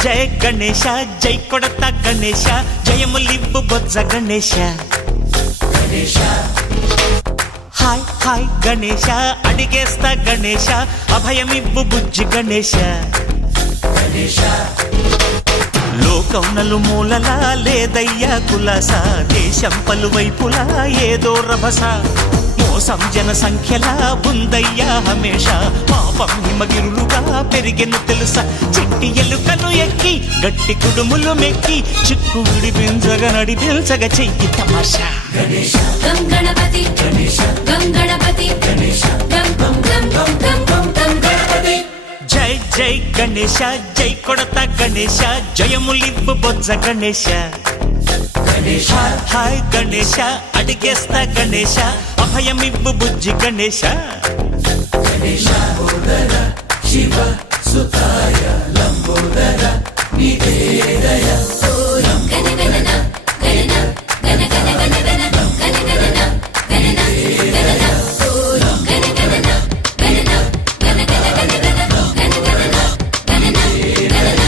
జయ గణేశ జై కొడత గణేశ జయములివ్వు బొజ్జ Ganesha hi hi Ganesha అడిగేస్తా Ganesha అభయమివ్వు బుజ్జి గణేశ లోకం నలుమూలలా లేదయ్యా కులాస దేశం పలువైపులా ఏదో రభస మోసం జన సంఖ్యలా ఉందయ్యా హమేష పాపం హిమగిరులుగా పెరిగెను తెలుసా చిట్టి ఎలుకలు ఎక్కి గట్టి కుడుములు మెక్కి చిక్కు విడిపించగా నడిపించగా చెయ్యి తమాషా గం గణపతి గం గణపతి గం గం గం గం గం గం గణపతి జై జై గణేశ జై కొడత గణేశ జయములివ్వు బొజ్జ గణేశ హాయ్ గణేశ అడిగేస్తా గణేశ అభయమివ్వు బుజ్జి గణేశ శివ సుతాయ లంబోదర నివేదయ గణగణన గణన గణ గణ గణ గణ గణగణన గణన గణన గణగణన గణన గణ గణ గణ గణ గణగణన గణన గణన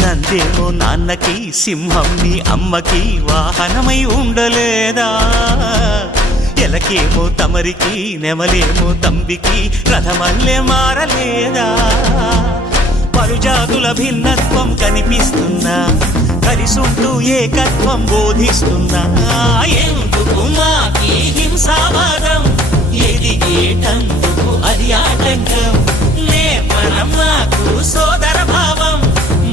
నందేమో నాన్నకి సింహం నీ అమ్మకి వాహనమై ఉండలేదా ఎలకేమో తమరికి నెమలేమో తంబికి రథమల్లే మారలేదా పలుజాతుల భిన్నత్వం కనిపిస్తున్నా కలిసుంటూ ఏకత్వం బోధిస్తున్నా ఎందుకు మాకి హింసావాదం ఎదిగేటందుకు అది ఆటంకం నేర్పడం మాకు సోదర భావం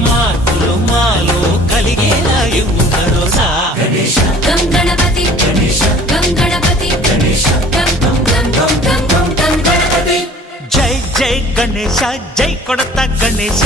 మార్పులు మాలో కలిగేలా ఇవ్వు భరోసా గం గణపతి గం గణపతి గం గం గం గం గం గం గణపతి జై జై గణేశ జై కొడత గణేశ